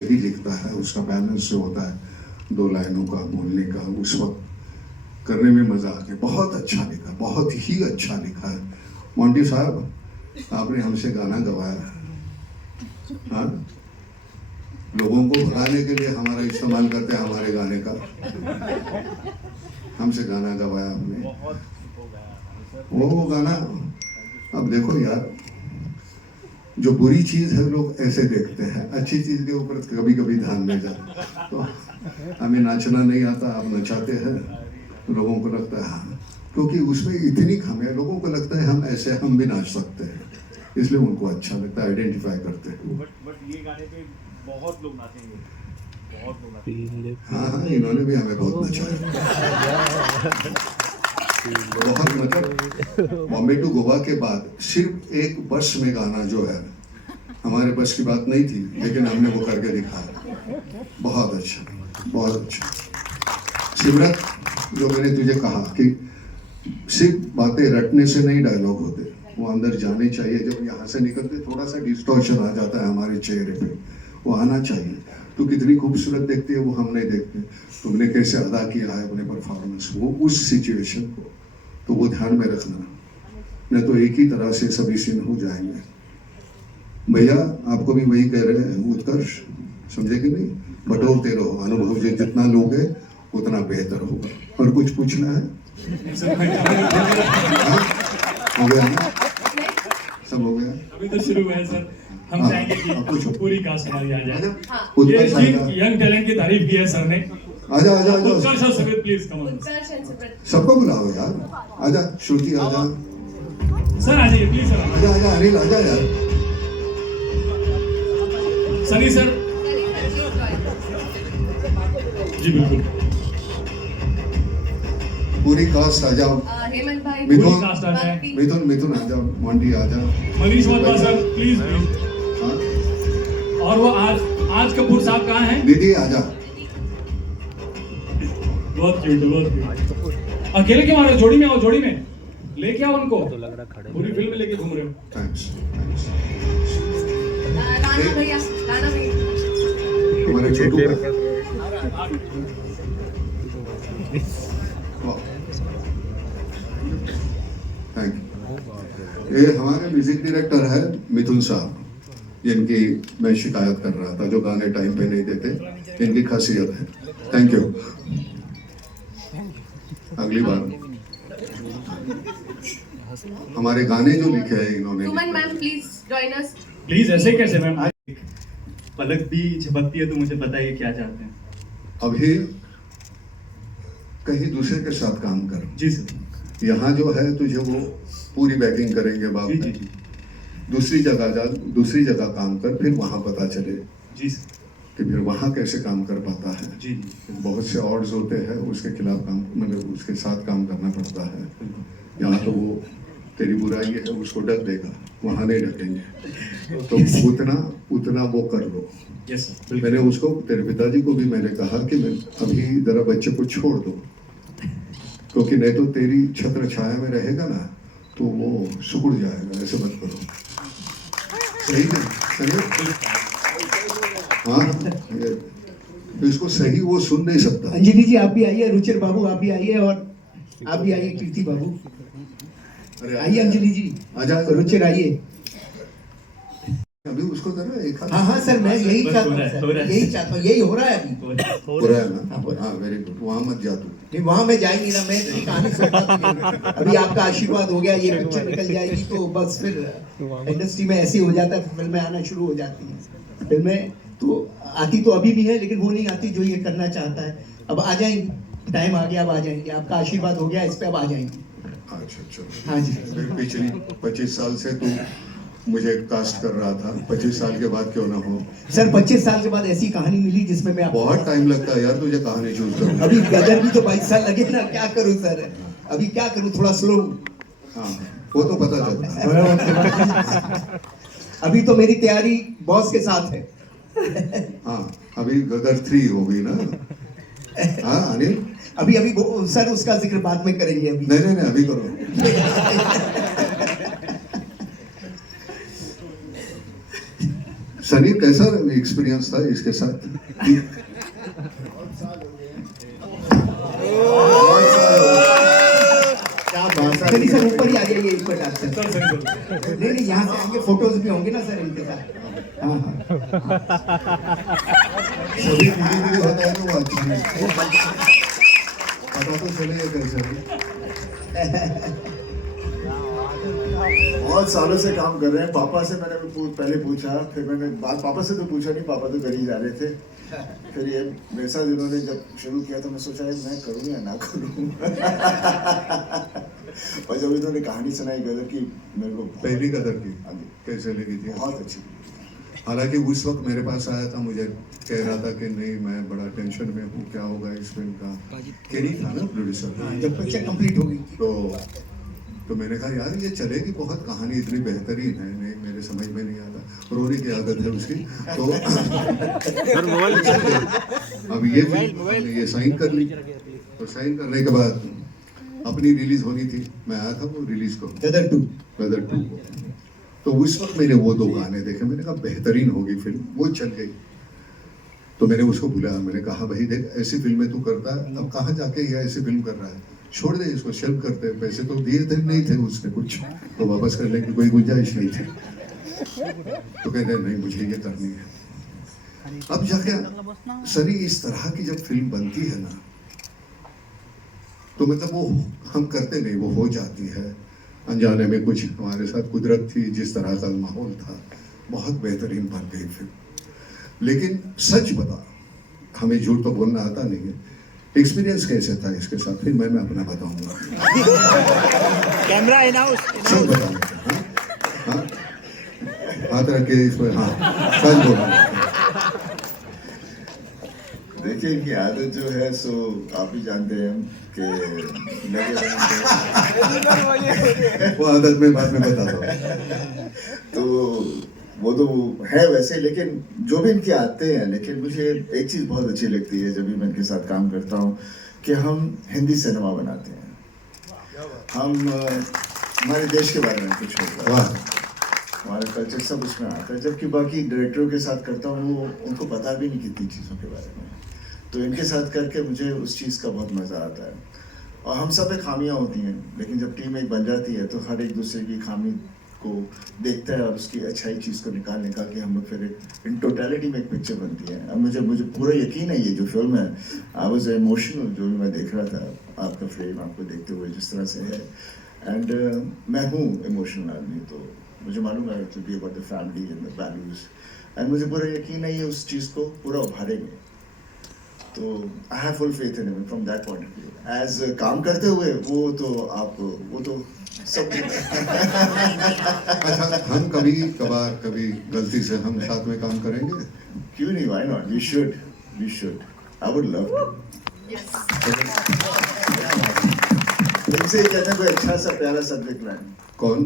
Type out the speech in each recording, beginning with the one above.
ही लिखता है, उसका बैलेंस जो होता है दो लाइनों का बोलने का, उस वक्त करने में मजा आता है। बहुत अच्छा लिखा, बहुत ही अच्छा लिखा है। मोंटी साहब, आपने हमसे गाना गवाया, हाँ, लोगों को भगाने के लिए हमारा इस्तेमाल करते हैं हमारे गाने का। हमसे गाना गवाया हमने, वो गाना। अब देखो यार, जो बुरी चीज है लोग ऐसे देखते हैं, अच्छी चीज के ऊपर कभी कभी ध्यान नहीं जाता। तो हमें नाचना नहीं आता, आप नचाते हैं, लोगों को लगता है हाँ, क्योंकि उसमें इतनी खामियां, लोगों को लगता है हम ऐसे हम भी नाच सकते हैं, इसलिए उनको अच्छा लगता है, आइडेंटिफाई करते हैं। बट ये गाने पे बहुत लोग नाचेंगे, बहुत लोग नाचेंगे। हाँ हाँ, इन्होंने भी हमें बहुत नचाया, बहुत। मतलब बॉम्बे टू गोवा के बाद सिर्फ एक बस में गाना जो है, हमारे बस की बात नहीं थी, लेकिन हमने वो करके दिखाया। बहुत अच्छा, बहुत अच्छा। शिवराज, जो मैंने तुझे कहा कि सिर्फ बातें रटने से नहीं डायलॉग होते, वो अंदर जाने चाहिए। जब यहाँ से निकलते थोड़ा सा डिस्टॉर्शन आ जाता है हमारे चेहरे पे, वो आना चाहिए। तो कितनी खूबसूरत देखती है वो हम नहीं देखते, तुमने कैसे अदा किया है अपने परफॉर्मेंस, वो उस सिचुएशन को, तो वो ध्यान में रखना, नहीं तो एक ही तरह से सभी सीन हो जाएंगे। भैया आपको भी वही कह रहे हैं, उत्कर्ष, समझे कि नहीं? बटोरते रहो, अनुभव जो जितना लोगे उतना बेहतर होगा। और कुछ पूछना है? हो गया ना, सब हो गया। अभी तो शुरू हुआ है सर, हम चाहेंगे कि पूरी कास्ट हमारी आ जाए। ये यंग टैलेंट की तारीफ की है सर ने। आजा आजा आजा, उत्कर्ष और सुमित प्लीज कम ऑन। सबको बुलाओ यार, आजा श्रुति, आजा सर, आ जाइए प्लीज सर। आजा आजा, अनिल आजा यार, सनी सर जी बिल्कुल। पूरी कास्ट आ जाओ। हेमंत भाई, मिथुन, कास्ट आ जाए। मिथुन मिथुन आ जाओ, मोंटी आ जाओ, मनीष वाधवा सर प्लीज। हाँ? और वो आज कपूर साहब कहाँ हैं? दीदी आ जा। बहुत क्यूट, बहुत क्यूट। अकेले क्यों आ रहे हो? जोड़ी में आओ, जोड़ी में लेके आओ उनको, पूरी फिल्म में लेके घूम रहे हो। थैंक्स। राणा भैया, राणा भैया, हमारे छोटू थैंक यू। ये हमारे म्यूजिक डायरेक्टर है मिथुन साहब, जिनकी मैं शिकायत कर रहा था, जो गाने टाइम पे नहीं देते, इनकी खासियत है। Thank you. अगली बार हमारे गाने जो लिखे हैं इन्होंने, Suman ma'am please join us. Please, ऐसे कैसे मैम? पलक भी झपकती है तो मुझे बताइए क्या चाहते हैं। अभी कहीं दूसरे के साथ काम कर। जी सर। यहाँ जो है तुझे वो पूरी बैकिंग करेंगे बाप। जी जी जी दूसरी जगह जा, दूसरी जगह काम कर, फिर वहाँ पता चले जी सर। कि फिर वहाँ कैसे काम कर पाता है। जी जी बहुत से ऑर्ड्स होते हैं, उसके खिलाफ काम, मतलब उसके साथ काम करना पड़ता है। यहाँ तो वो तेरी बुराई है उसको ढक देगा, वहाँ नहीं ढकेंगे। तो उतना वो कर लो। Yes sir. मैंने उसको, तेरे पिताजी को भी मैंने कहा कि मैं अभी जरा बच्चे को छोड़ दो, क्योंकि नहीं तो तेरी छत्र छाया में रहेगा ना तो वो सुकुड़ जाएगा। ऐसे मत करो, सही है? सही, हाँ, तो इसको सही वो सुन नहीं सकता। अंजलि जी आप भी आइए, रुचिर बाबू आप भी आइए, और आप भी आइए, कीर्ति बाबू आइए, अंजलि जी आजा, रुचिर आइए। अभी उसको जरा एक हाथ। हाँ हाँ सर, मैं यही बस चाहता हो हूँ रहा है, सर, हो रहा है। यही चाहता हूँ, यही हो रहा है अभी। हो रहा है ना? हाँ, वेरी गुड। वहाँ मत जा तू। नहीं वहाँ मैं जाएंगी ना, मैं तेरी कहानी सुनता। अभी आपका आशीर्वाद हो गया, ये पिक्चर निकल जाएगी तो बस फिर इंडस्ट्री में ऐसे ही हो जाता है, फिल्में आना शुरू हो जाती हैं। फिल्में तो आती तो अभी भी है, लेकिन वो नहीं आती जो ये करना चाहता है। अब आ जाएंगी, टाइम आ गया, अब आ जाएंगे। आपका आशीर्वाद हो गया इस पे, अब आ जाएंगे। अच्छा अच्छा। हाँ जी। फिर पिछली 25 साल से तू मुझे कास्ट कर रहा था, 25 साल के बाद क्यों ना हो? सर 25 साल के बाद ऐसी कहानी मिली जिसमें मैं बहुत टाइम लगता है यार तुझे कहानी चूज करने। अभी गदर भी तो 22 साल लगे ना, क्या करूं सर, अभी क्या करूं, थोड़ा स्लो। हाँ, वो तो पता चलता है। अभी तो मेरी तैयारी बॉस के साथ है। हाँ, अभी गदर 3 होगी ना? हाँ अनिल, अभी अभी सर उसका जिक्र बाद में करेंगे अभी। नहीं नहीं नहीं, अभी करो। सनी कैसा एक्सपीरियंस था इसके साथ? क्या बात है सर, ऊपर ही आ जाइए एक मिनट आप सर। सर सर सर नहीं नहीं, यहाँ से आएंगे, फोटोज भी होंगे ना सर इनके साथ। हाँ हाँ, सभी धीरे होता है तो वो अच्छा नहीं, पता तो चलेगा कैसे। बहुत सालों से काम कर रहे हैं। पापा से मैंने पहले पूछा, फिर मैंने बात पापा से तो पूछा नहीं, पापा तो कर ही जा रहे थे। फिर ये मेरे साथ इन्होंने जब शुरू किया तो मैं सोचा है मैं करूँ या ना करूँ। और जब इन्होंने कहानी सुनाई गदर की, मेरे को पहली कदर की कैसे लगी थी? बहुत अच्छी। हालांकि उस वक्त मेरे पास आया था, मुझे कह रहा था कि नहीं मैं बड़ा टेंशन में हूँ, क्या होगा इस फिल्म का। केरी था ना प्रोड्यूसर। जब पिक्चर कंप्लीट होगी तो मैंने कहा यार ये चलेगी बहुत, कहानी इतनी बेहतरीन है। नहीं मेरे समझ में नहीं आता, रोने की आदत है उसकी। तो अब ये फिल्म हमने ये साइन कर ली, तो साइन करने के बाद अपनी रिलीज होनी थी, मैं आया था वो रिलीज को गदर 2। तो उस वक्त मैंने वो 2 गाने देखे, मैंने कहा बेहतरीन होगी फिल्म, वो चल गई। तो मैंने उसको बुलाया, मैंने कहा भाई देख ऐसी फिल्में तू करता है, अब कहाँ जाके ये ऐसी फिल्म कर रहा है, छोड़ दे इसको, शेल्फ करते हैं। पैसे तो दिए थे नहीं थे उसने कुछ, तो वापस करने की कोई गुंजाइश नहीं थी। तो कहते नहीं मुझे ये करनी है। अब जाके सनी इस तरह की जब फिल्म बनती है ना, तो मतलब वो हम करते नहीं, वो हो जाती है। अनजाने में कुछ हमारे साथ कुदरत थी, जिस तरह का माहौल था, बहुत बेहतरीन बन गई फिल्म। लेकिन सच बता, हमें झूठ तो बोलना आता नहीं है, एक्सपीरियंस कैसे था इसके साथ? फिर मैं अपना बताऊंगा। कैमरा इन हाउस, सच बताऊंगा। हाँ, हाथ रख के इसमें, हाँ सच बोलूंगा। देखिए इनकी आदत जो है सो आप भी जानते हैं कि लगे रहेंगे। वो आदत में बाद में बताता हूँ। तो वो तो है वैसे, लेकिन जो भी इनकी आते हैं, लेकिन मुझे एक चीज़ बहुत अच्छी लगती है जब भी मैं इनके साथ काम करता हूँ, कि हम हिंदी सिनेमा बनाते हैं। हम हमारे देश के बारे में कुछ होता है, हमारा कल्चर सब उसमें आता है, जबकि बाकी डायरेक्टरों के साथ करता हूँ वो उनको पता भी नहीं कितनी चीज़ों के बारे में। तो इनके साथ करके मुझे उस चीज़ का बहुत मज़ा आता है। और हम सब में खामियां होती हैं, लेकिन जब टीम एक बन जाती है तो हर एक दूसरे की खामी को देखता है और उसकी अच्छाई चीज़ को निकाल के हम लोग फिर इन टोटलिटी में एक पिक्चर बनती है। अब मुझे पूरा यकीन है ये जो फिल्म है, आई वाज इमोशनल जो भी मैं देख रहा था आपका फ्रेम आपको देखते हुए जिस तरह से है। एंड मैं हूँ इमोशनल आदमी, तो मुझे मालूम है to be about the family and the values, and मुझे पूरा यकीन है ये उस चीज़ को पूरा उभारेंगे। तो I have full faith in him from that point of view. As काम करते हुए वो तो सब अच्छा, हम कभी गलती से हम साथ में काम करेंगे? क्यों नहीं, why not, we should, I would love to. इनसे कहते हैं कोई अच्छा सा प्यारा सब्जेक्ट लाइन। कौन?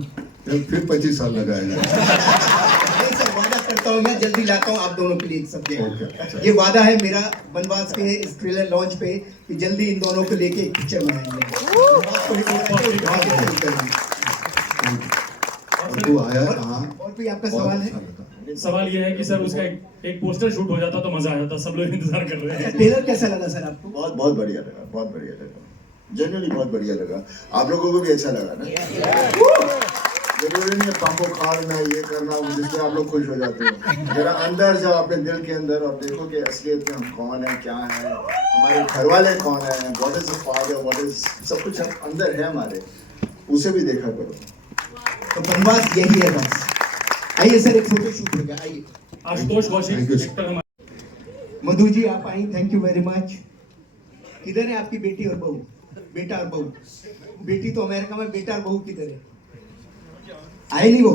फिर 25 साल लगाएगा। नहीं सर, वादा करता हूँ मैं जल्दी लाता हूँ आप दोनों के लिए एक Okay, सब्जेक्ट। अच्छा। ये वादा है मेरा बनवास के इस ट्रेलर लॉन्च पे कि जल्दी इन दोनों को लेके एक पिक्चर बनाएंगे। बनवास को ही बोल रहे थे, उठा के शुरू करेंगे। और तू आया कहाँ? और कोई आपका सवाल है? बहुत अच्छा लगा। सवाल ये है कि सर उसका एक पोस्टर शूट हो जाता तो मजा आ जाता, सब लोग इंतजार कर रहे हैं। ट्रेलर कैसा लगा सर आपको? बहुत बढ़िया लगा, जनरली बहुत बढ़िया लगा। आप लोगों को भी अच्छा लगा ना? जरूरी नहीं है पापो खाना ये करना जिससे आप लोग खुश हो जाते हो। जरा अंदर जाओ अपने दिल के अंदर और देखो कि असलियत में हम कौन है, क्या है, हमारे घर वाले कौन है, what is the father, what is सब कुछ अंदर है हमारे, उसे भी देखा करो। तो बनवास यही है बस। आइए सर, एक फोटो शूट हो गया, आइए। Ashutosh Thank Kaushik you, actor हमारे। मधु जी आप आई, थैंक यू वेरी मच। किधर है आपकी बेटी और बहू? बेटा और बहू? बेटी तो अमेरिका में, बेटा और बहू किधर है? आए नहीं वो?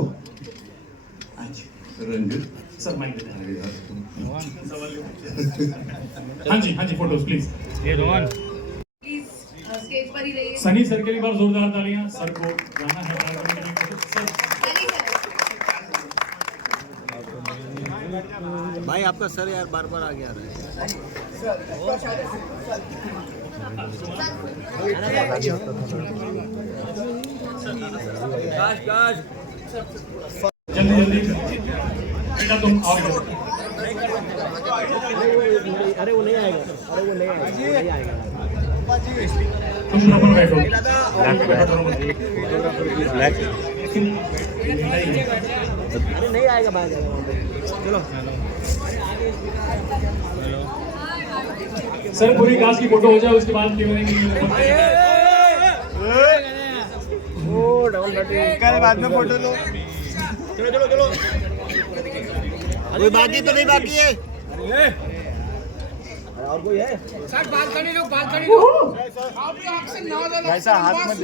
अच्छा रंजित सर माइक दे अरे यार तुम- हाँ जी फोटोज प्लीज। प्लीज स्टेज पर ही रहिए। सनी सर के लिए बार जोरदार तालियां। सर को गाना है सर। सनी सर, भाई आपका सर यार बार बार आ गया जल्दी बेटा तुम आओ इधर। अरे वो नहीं आएगा, अरे वो नहीं आएगा, नहीं आएगा। तुम प्रॉपर बैठो। अरे नहीं आएगा बाहर जाएगा वहाँ पे। चलो सर पूरी क्लास की फोटो हो जाए उसके बाद ओ डबल कट बाद में फोटो लो। चलो चलो चलो कोई बाकी तो नहीं बाकी है और कोई है ऐसा हाथ में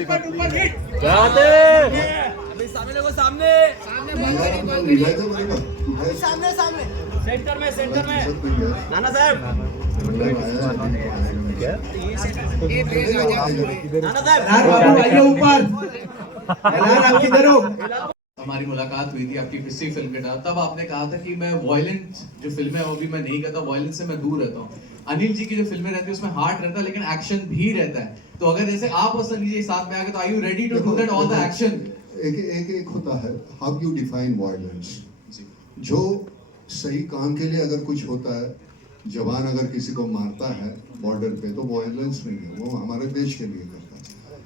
देखो सामने सेंटर में नाना साहब नाना साहब बाबू आइए ऊपर। आप किधर हो? हमारी मुलाकात हुई थी आपकी पिछली फिल्म के साथ, तब आपने कहा था कि मैं वॉयलेंट जो फिल्म है वो भी मैं नहीं करता, वॉयलेंस से मैं दूर रहता हूँ। अनिल जी की जो फिल्में रहती है उसमें हार्ट रहता है लेकिन एक्शन भी रहता है, तो अगर जैसे आप और सनी जी साथ में आ गए तो are you ready to do that all the action? एक होता है हाउ यू डिफाइन वायलेंस। जो सही काम के लिए अगर कुछ होता है, जवान अगर किसी को मारता है बॉर्डर पे तो वायलेंस नहीं है, वो हमारे देश के लिए करता है।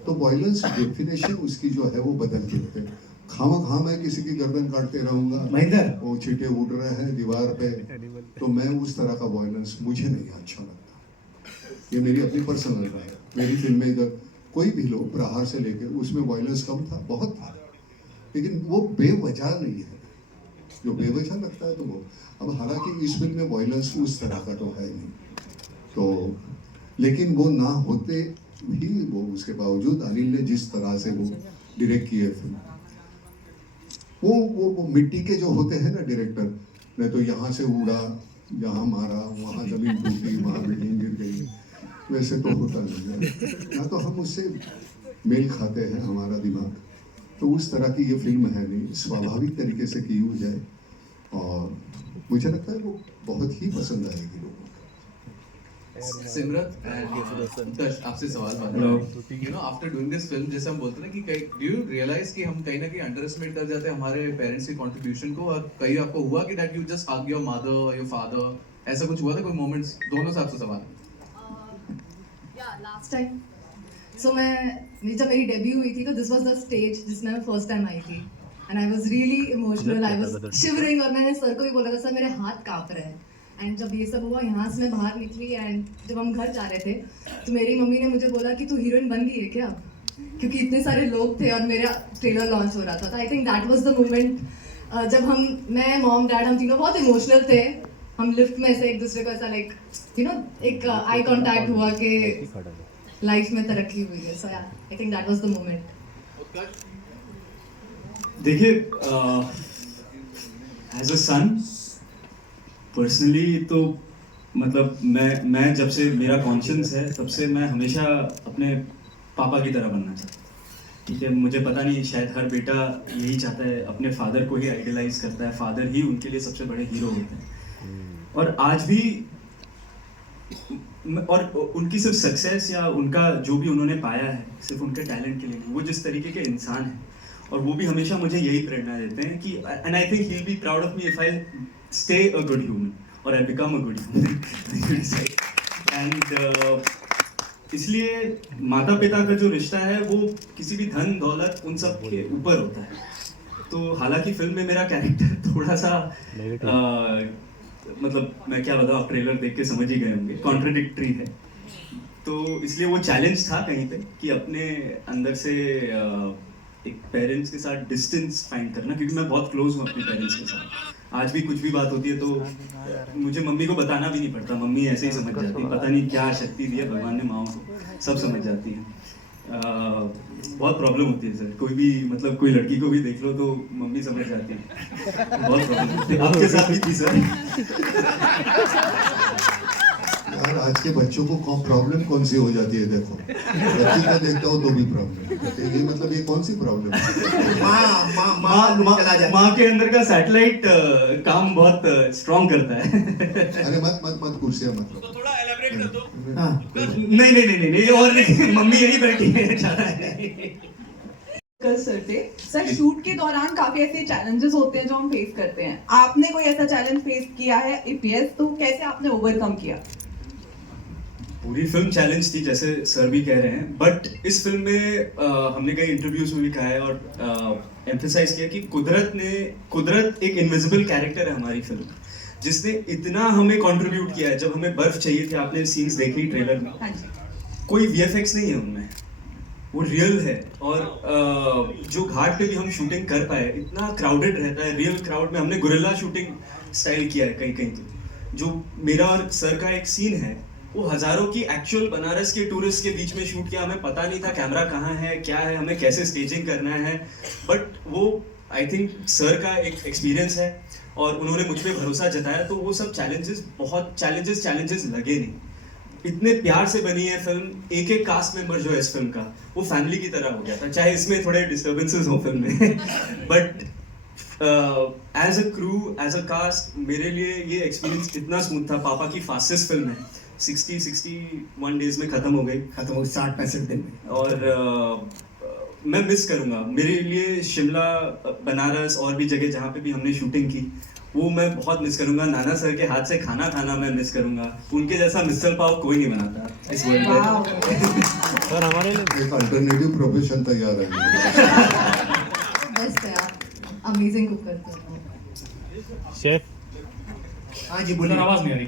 तो वायलेंस डेफिनेशन उसकी जो है वो बदल के होते हैं। खामा मैं किसी की गर्दन काटते रहूंगा, महेंद्र वो छींटे उड़ रहे हैं दीवार पे, तो मैं उस तरह का वायलेंस मुझे नहीं अच्छा लगता। ये मेरी अपनी पर्सनल राय है। मेरी फिल्म में अगर कोई भी लो, प्रहार से लेके उसमें वायलेंस कम था, बहुत था, लेकिन वो बेवजह नहीं है। जो बेवजह लगता है तो वो, अब हालांकि इस फिल्म में वायलेंस उस तरह का तो है नहीं, तो लेकिन वो ना होते भी वो उसके बावजूद अनिल ने जिस तरह से वो डायरेक्ट किए फिल्म, वो मिट्टी के जो होते हैं ना डायरेक्टर, नहीं तो यहाँ से उड़ा, यहाँ मारा, वहाँ जमीन टूटी, वहाँ बिल्डिंग गिर गई, वैसे तो होता नहीं है ना, तो हम उससे मेल खाते हैं हमारा दिमाग, तो उस तरह की ये फिल्म है नहीं, स्वाभाविक तरीके से की हुई जाए और मुझे लगता है वो बहुत ही पसंद आएगी लोगों को। सिमरत एंड उत्कर्ष, आपसे सवाल you know after doing this film, जैसे हम बोलते हैं ना कि डू यू रियलाइज कि हम कहीं ना कहीं अंडर एस्टिमेट कर जाते हैं हमारे पेरेंट्स की कंट्रीब्यूशन को, और कहीं आपको हुआ कि that you just hug your mother your father, ऐसा कुछ हुआ था कोई मोमेंट्स? दोनों से आपसे सवाल। या लास्ट टाइम सो जब मेरी डेब्यू हुई थी तो दिस वाज द स्टेज जिसमें मैं फर्स्ट टाइम आई थी and I was really emotional, I was shivering, और मैंने सर को भी बोला था सर मेरे हाथ कांप रहे हैं। एंड जब ये सब हुआ, यहाँ से मैं बाहर निकली एंड जब हम घर जा रहे थे तो मेरी मम्मी ने मुझे बोला कि तू हीरोइन बन गई है क्या, क्योंकि इतने सारे लोग थे और मेरा ट्रेलर लॉन्च हो रहा था। आई think that was the moment जब मैं मॉम डैड हम तीनों बहुत इमोशनल थे। हम लिफ्ट में ऐसे एक दूसरे को ऐसा लाइक यू नो एक आई कांटेक्ट हुआ कि लाइफ में तरक्की हुई है। So I think that was the moment. देखिए एज अ सन पर्सनली तो मतलब मैं जब से मेरा कॉन्शियंस है तब से मैं हमेशा अपने पापा की तरह बनना चाहता हूँ। ठीक है, मुझे पता नहीं, शायद हर बेटा यही चाहता है, अपने फादर को ही आइडलाइज करता है, फादर ही उनके लिए सबसे बड़े हीरो होते हैं। और आज भी और उनकी सिर्फ सक्सेस या उनका जो भी उन्होंने पाया है सिर्फ उनके टैलेंट के लिए नहीं, वो जिस तरीके के इंसान हैं और वो भी हमेशा मुझे यही प्रेरणा देते हैं कि and I think he will be proud of me if I stay a good human और I become a good human. And इसलिए माता पिता का जो रिश्ता है वो किसी भी धन दौलत उन सब के ऊपर होता है। तो हालांकि फिल्म में मेरा कैरेक्टर थोड़ा सा मतलब मैं क्या बताऊँ, आप ट्रेलर देख के समझ ही गए होंगे, कॉन्ट्रडिक्टरी है। तो इसलिए वो चैलेंज था कहीं पे कि अपने अंदर से एक पेरेंट्स के साथ डिस्टेंस फाइंड करना, क्योंकि मैं बहुत क्लोज हूँ अपने पेरेंट्स के साथ। आज भी कुछ भी बात होती है तो मुझे मम्मी को बताना भी नहीं पड़ता, मम्मी ऐसे ही समझ जाती है। पता नहीं क्या शक्ति दी है भगवान ने माओ को, सब समझ जाती है। बहुत प्रॉब्लम होती है सर, कोई भी मतलब कोई लड़की को भी देख लो तो मम्मी समझ जाती है, बहुत प्रॉब्लम होती है। आपके साथ भी थी सर? यार आज के बच्चों को प्रॉब्लम कौन सी हो जाती है? देखो बच्ची को देखता हो तो भी प्रॉब्लम, ये मतलब ये कौन सी प्रॉब्लम है? माँ के अंदर का सैटेलाइट काम बहुत स्ट्रॉन्ग करता है। अरे मत मत मत कुर्सियाँ मत लो। थोड़ा एलैबोरेट कर दो। नहीं और नहीं, मम्मी यही बैठी है, ज्यादा है। सर थे सर, शूट के दौरान काफी ऐसे चैलेंजेस होते हैं जो हम फेस करते हैं, आपने कोई ऐसा चैलेंज फेस किया है? इफ यस तो कैसे आपने ओवरकम किया? पूरी फिल्म चैलेंज थी जैसे सर भी कह रहे हैं, बट इस फिल्म में हमने कई इंटरव्यूज में भी कहा है और एम्फेसाइज किया कि कुदरत एक इनविजिबल कैरेक्टर है हमारी फिल्म, जिसने इतना हमें कंट्रीब्यूट किया है। जब हमें बर्फ चाहिए थी, आपने सीन्स देखी ट्रेलर में, हाँ जी, कोई वीएफएक्स नहीं है उनमें, वो रियल है। और जो घाट पे भी हम शूटिंग कर पाए, इतना क्राउडेड रहता है, रियल क्राउड में हमने गुरिल्ला शूटिंग स्टाइल किया है कहीं कहीं। तो जो मेरा और सर का एक सीन है, वो हजारों की एक्चुअल बनारस के टूरिस्ट के बीच में शूट किया। हमें पता नहीं था कैमरा कहाँ है, क्या है, हमें कैसे स्टेजिंग करना है, बट वो आई थिंक सर का एक एक्सपीरियंस है और उन्होंने मुझ पे भरोसा जताया। तो वो सब चैलेंजेस लगे नहीं। इतने प्यार से बनी है फिल्म, एक एक कास्ट मेंबर जो है इस फिल्म का, वो फैमिली की तरह हो गया था, चाहे इसमें थोड़े डिस्टर्बेंसेस हो फिल्म में but as a crew, as a cast, मेरे लिए ये एक्सपीरियंस इतना स्मूथ था। पापा की फास्टेस्ट फिल्म है, 61 डेज में खत्म हो गई, 60-65 दिन में। और मैं मिस करूंगा। मेरे लिए शिमला, बनारस और भी जगह जहाँ पे भी हमने शूटिंग की, वो मैं बहुत मिस करूंगा। नाना सर के हाथ से खाना खाना मैं मिस करूंगा। उनके जैसा मिसल पाव कोई नहीं बनाता इस वर्ल्ड में। सर हमारे लिए एक अल्टरनेटिव प्रोफेशन तैयार है। बेस्ट है, आप अमेजिंग कुक करते हो। शेफ हाँ जी सर बोलिए। आवाज नहीं आ रही।